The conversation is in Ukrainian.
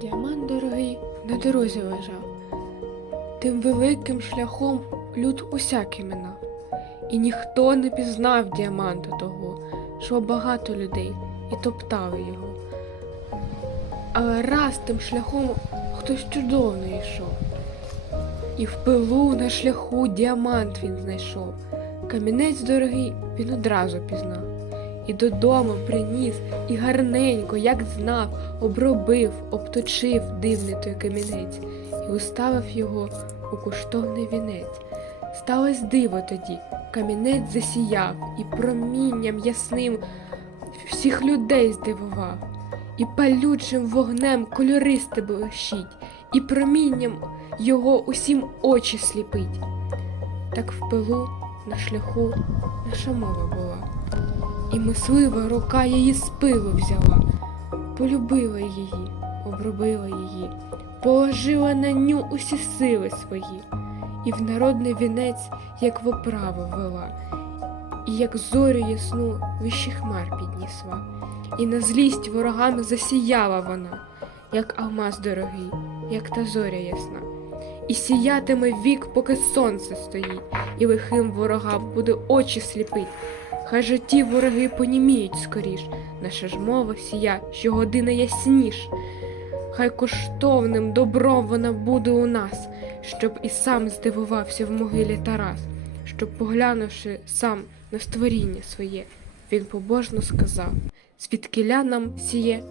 Діамант дорогий на дорозі лежав. Тим великим шляхом люд усякий минав. І ніхто не пізнав діаманта того, що багато людей і топтали його. Але раз тим шляхом хтось чудовно йшов. І в пилу на шляху діамант він знайшов. Камінець дорогий він одразу пізнав. І додому приніс, і гарненько, як знав, обробив, обточив дивний той камінець і уставив його у коштовний вінець. Сталось диво тоді, камінець засіяв і промінням ясним всіх людей здивував, і палючим вогнем кольористе блищить, і промінням його усім очі сліпить. Так в пилу на шляху наша мова була. І мислива рука її з пилу взяла, полюбила її, обробила її, положила на ню усі сили свої, і в народний вінець, як в оправу вела, і як зорю ясну вищі хмар піднісла, і на злість ворогам засіяла вона, як алмаз дорогий, як та зоря ясна. І сіятиме вік, поки сонце стоїть, і лихим ворогам буде очі сліпить. Хай же ті вороги поніміють скоріш, наша ж мова сія, що година ясніш. Хай коштовним добром вона буде у нас, щоб і сам здивувався в могилі Тарас, щоб, поглянувши сам на створіння своє, він побожно сказав: звідкиля нам сіє